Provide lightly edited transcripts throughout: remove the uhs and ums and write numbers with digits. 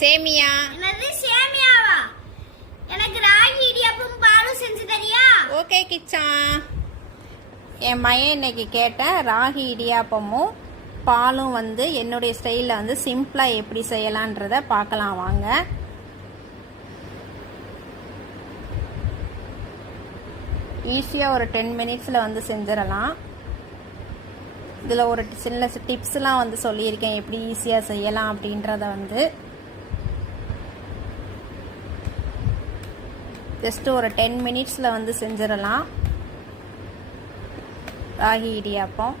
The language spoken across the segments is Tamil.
சேமியா. என்னது சேமியாவா? எனக்கு ராகி இடியாப்பம் பாலும் செஞ்சு தரியா? ஓகே கிச்சா. என் மகன் இன்னைக்கு கேட்ட ராகி இடியாப்பமும் பாலும் வந்து என்னுடைய ஸ்டைலில் வந்து சிம்பிளாக எப்படி செய்யலான்றத பார்க்கலாம் வாங்க. ஈஸியாக ஒரு 10 மினிட்ஸில் வந்து செஞ்சிடலாம். இதில் ஒரு சின்ன டிப்ஸ்லாம் வந்து சொல்லியிருக்கேன் எப்படி ஈஸியாக செய்யலாம் அப்படின்றத வந்து. ஜஸ்ட் ஒரு 10 மினிட்ஸில் வந்து செஞ்சிடலாம் ராகி இடியாப்பம்.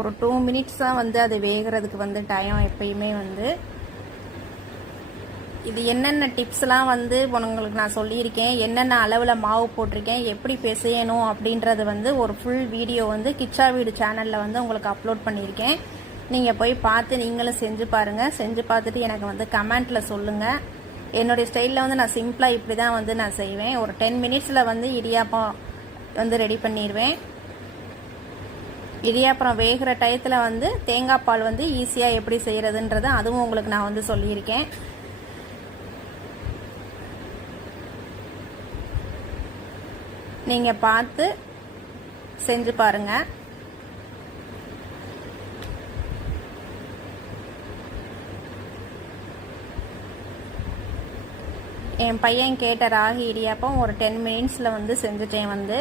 ஒரு 2 மினிட்ஸ் தான் வந்து அது வேகிறதுக்கு வந்து டைம் எப்பயுமே வந்து. இது என்னென்ன டிப்ஸ்லாம் வந்து உங்களுக்கு நான் சொல்லியிருக்கேன், என்னென்ன அளவில் மாவு போட்டிருக்கேன், எப்படி பிசையணும் அப்படின்றது வந்து ஒரு ஃபுல் வீடியோ வந்து கிச்சா வீடு சேனலில் வந்து உங்களுக்கு அப்லோட் பண்ணியிருக்கேன். நீங்கள் போய் பார்த்து நீங்களும் செஞ்சு பாருங்கள். செஞ்சு பார்த்துட்டு எனக்கு வந்து கமெண்ட்டில் சொல்லுங்கள். என்னுடைய ஸ்டைலில் வந்து நான் சிம்பிளாக இப்படி தான் வந்து நான் செய்வேன். ஒரு 10 மினிட்ஸில் வந்து இடியாப்பம் வந்து ரெடி பண்ணிடுவேன். இடியாப்பம் வேகிற டயத்தில் வந்து தேங்காய் பால் வந்து ஈஸியாக எப்படி செய்கிறதுன்றது அதுவும் உங்களுக்கு நான் வந்து சொல்லியிருக்கேன். நீங்கள் பார்த்து செஞ்சு பாருங்கள். என் பையன் கேட்ட ராகி இடியாப்பம் ஒரு 10 மினிட்ஸில் வந்து செஞ்சுட்டேன் வந்து.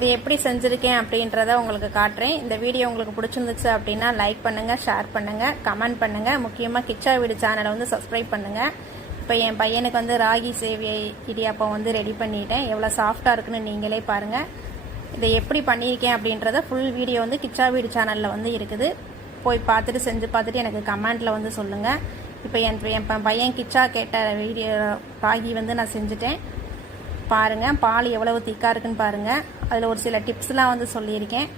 இது எப்படி செஞ்சுருக்கேன் அப்படின்றத உங்களுக்கு காட்டுறேன். இந்த வீடியோ உங்களுக்கு பிடிச்சிருந்துச்சு அப்படின்னா லைக் பண்ணுங்கள், ஷேர் பண்ணுங்கள், கமெண்ட் பண்ணுங்கள். முக்கியமாக கிச்சா வீடு சேனலை வந்து சப்ஸ்கிரைப் பண்ணுங்கள். இப்போ என் பையனுக்கு வந்து ராகி சேவியை இடியாப்பம் வந்து ரெடி பண்ணிட்டேன். எவ்வளோ சாஃப்டாக இருக்குன்னு நீங்களே பாருங்கள். இதை எப்படி பண்ணியிருக்கேன் அப்படின்றத ஃபுல் வீடியோ வந்து கிச்சா வீடு சேனலில் வந்து இருக்குது. போய் பார்த்துட்டு செஞ்சு பார்த்துட்டு எனக்கு கமெண்ட்டில் வந்து சொல்லுங்கள். இப்போ என் பையன் கிச்சா கேட்ட வீடியோ ராகி வந்து நான் செஞ்சுட்டேன். பாருங்கள் பால் எவ்வளவு திக்காக இருக்குன்னு பாருங்கள். அதில் ஒரு சில டிப்ஸ்லாம் வந்து சொல்லியிருக்கேன்.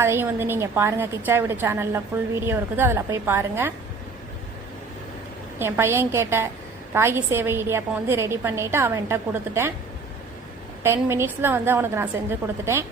அதையும் வந்து நீங்கள் பாருங்கள். கிச்சா வீடு சேனலில் ஃபுல் வீடியோ இருக்குது, அதில் போய் பாருங்கள். என் பையன் கேட்ட ராகி சேவை இடியாப்பம் வந்து ரெடி பண்ணிவிட்டு அவன்கிட்ட கொடுத்துட்டேன். 10 மினிட்ஸில் வந்து அவனுக்கு நான் செஞ்சு கொடுத்துட்டேன்.